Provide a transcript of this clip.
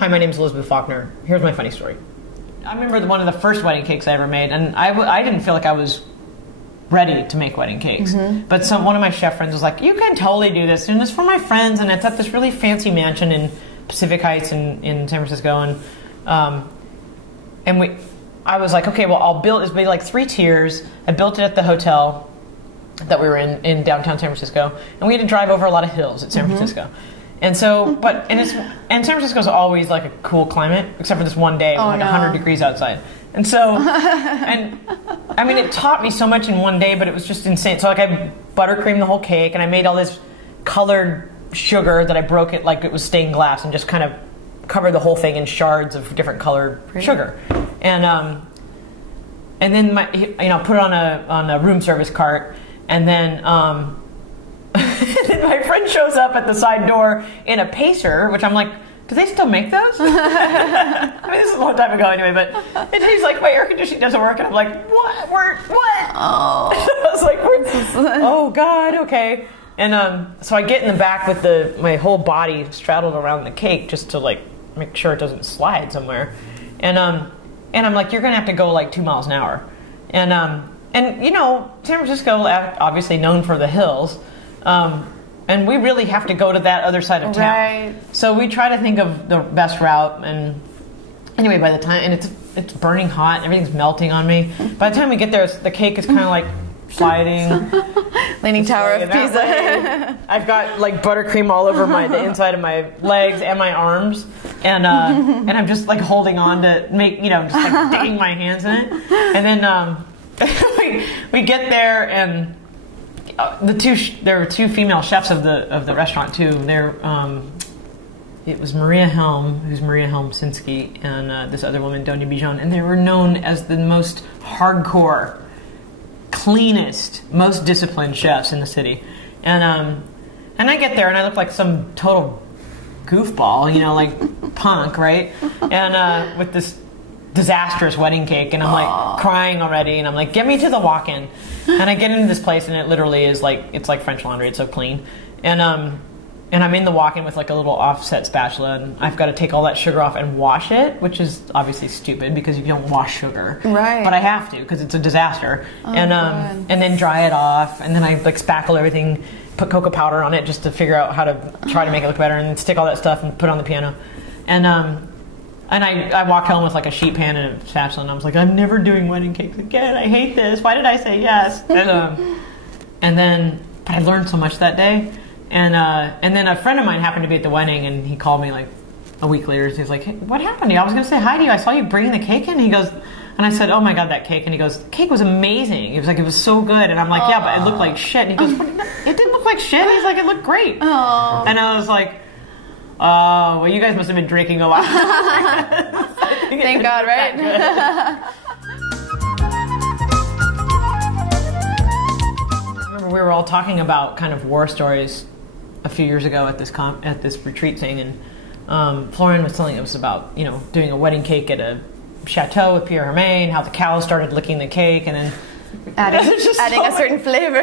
Hi, my name is Elizabeth Falkner. Here's my funny story. I remember one of the first wedding cakes I ever made, and I didn't feel like I was ready to make wedding cakes. But one of my chef friends was like, you can totally do this, and it's for my friends, and it's at this really fancy mansion in Pacific Heights in San Francisco, and I was like, okay, well, I'll build, it's like 3 tiers. I built it at the hotel that we were in downtown San Francisco, and we had to drive over a lot of hills at San Francisco. And so, and San Francisco's always like a cool climate, except for this one day with 100 degrees outside. And so, and I mean, it taught me so much in one day, but it was just insane. So like I buttercreamed the whole cake, and I made all this colored sugar that I broke it like it was stained glass, and just kind of covered the whole thing in shards of different colored sugar. And then put it on a room service cart, and then then my friend shows up at the side door in a Pacer, which I'm like, do they still make those? I mean, this is a long time ago anyway, and he's like, my air conditioning doesn't work, and I'm like, what? What? Oh. I was like, oh God, okay. And so I get in the back with my whole body straddled around the cake just to like make sure it doesn't slide somewhere. And I'm like, you're gonna have to go like 2 miles an hour. And you know, San Francisco, obviously known for the hills. And we really have to go to that other side of town. Right. So we try to think of the best route, and anyway, by the time, and it's burning hot, everything's melting on me. By the time we get there, the cake is kind of like sliding. Leaning Tower of Pisa. I've got like buttercream all over the inside of my legs and my arms, and I'm just like holding on to make, just like digging my hands in it. And then we get there, and there were 2 female chefs of the restaurant too. It was Maria Helm, who's Maria Helm-Sinski, and this other woman, Donia Bijon, and they were known as the most hardcore, cleanest, most disciplined chefs in the city. And I get there and I look like some total goofball, like punk, right? And with this disastrous wedding cake, and I'm like crying already, and I'm like, get me to the walk-in. And I get into this place, and it literally is like, it's like French Laundry, it's so clean. And I'm in the walk-in with like a little offset spatula, and I've got to take all that sugar off and wash it, which is obviously stupid because you don't wash sugar. Right. But I have to because it's a disaster. Oh, and then dry it off, and then I like spackle everything, put cocoa powder on it just to figure out how to try to make it look better, and then stick all that stuff and put it on the piano. And I walked home with like a sheet pan and a spatula, and I was like, I'm never doing wedding cakes again. I hate this. Why did I say yes? And then, but I learned so much that day. And then a friend of mine happened to be at the wedding, and he called me like a week later. He was like, hey, what happened to you? I was going to say hi to you. I saw you bringing the cake in. He goes, and I said, oh my God, that cake. And he goes, the cake was amazing. He was like, it was so good. And I'm like, yeah, but it looked like shit. And he goes, it didn't look like shit. He's like, it looked great. Oh. And I was like, oh, well, you guys must have been drinking a lot. Thank God, right? I remember we were all talking about kind of war stories a few years ago at this retreat thing, and Florian was telling us about doing a wedding cake at a chateau with Pierre Hermé, how the cows started licking the cake, and then adding a certain flavor.